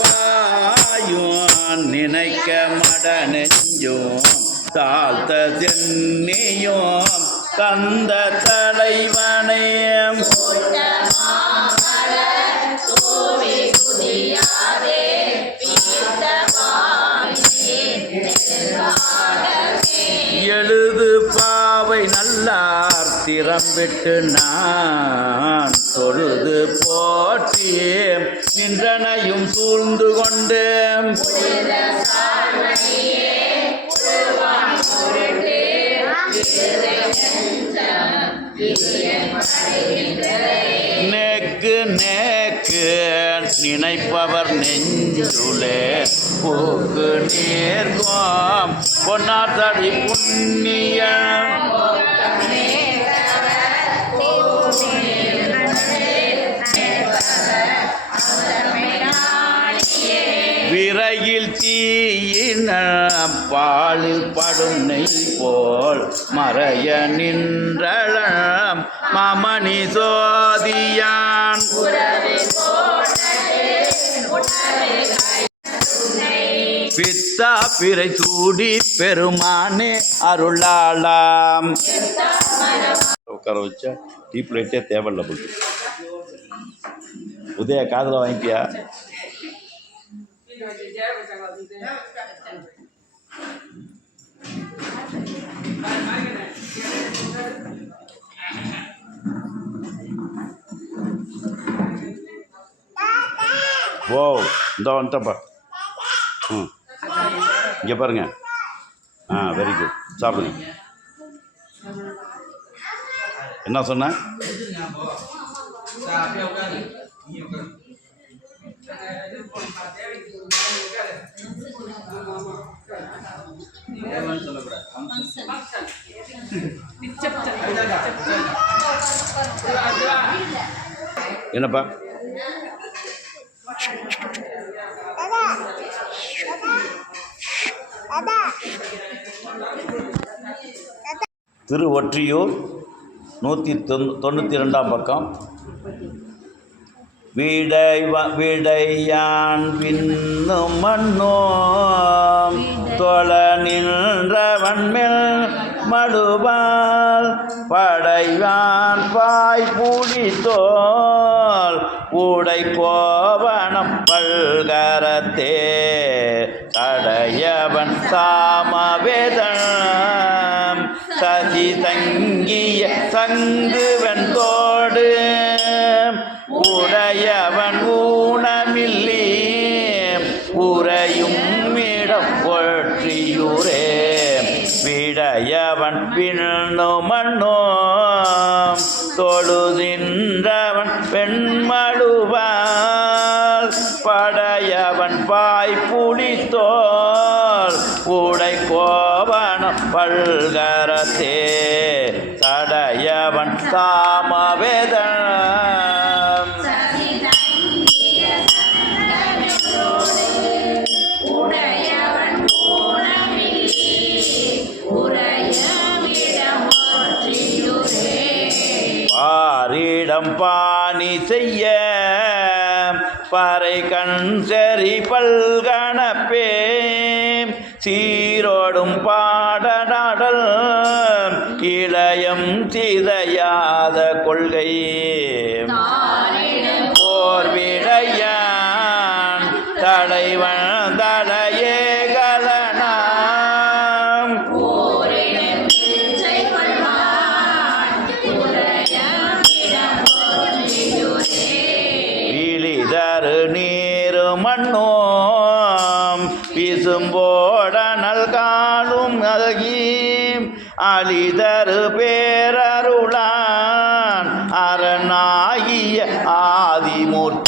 வாயும் நினைக்க மட நெஞ்சும் தாழ்த்த சென்னியும் தந்த தலைவனை எழுது பாவை நல்லார் திறம்பிட்டு நான் தொழுது போற்றி நின்றனையும் சூழ்ந்து கொண்டு நேக்கு நேக்கு நினைப்பவர் நெஞ்சுலே போக்கு நேர்கோம் பொன்னாத்தடி புண்ணிய விரையில் தீயின பாலில் படும் நெய் போல் மறைய நின்றளம் மாமணி சோதியான் பித்தா பிறை சூடி பெருமானே அருளாளாம். உட்கார வச்சா டீப் லைட்டே தேவையில்ல போட்டு. உதய காதில் வாங்கிட்டியா? ஓ இந்த வந்துட்டப்பா. இங்கே பாருங்க. Very good. சாப்பிடுங்க. என்ன சொன்ன? என்னப்பா? திருவொற்றியூர் 192 பக்கம். விடையான் விண்ணும் மண்ணோம் தொழ நின்றவன்மேல் மடுவால் படைவான் பாய் புலித்தோல் உடை கோவணம் பல்கரத்தே கடையவன் சாமவேதம் சதி தங்கிய சங்குவன்தோடு உடையவன் ஊனமில்லி உறையும் இடம் ஒற்றியூரே விடையவன் பின்னு மண்ணோம் தொழுதின்றவன் பெண்மடுவால் படையவன் பாய் புலித்தோல் உடை கோவணம் பல்கரத்தே தடையவன் சாமவேதம் பாரிடம் பாணி செய்ய பறை கண் செறி பல்கணப்பே சீரோடும் பாடநாடல் இளையம் சிதையாத கொள்கை போர்விடையான் தலைவன் தலையே கலனாம் விழிதரு நீரு மண்ணோம் பிசும்போடனல் காலும் அழகீம் அழிதரு பேரருளான் அரணாகிய ஆதிமூர்த்தி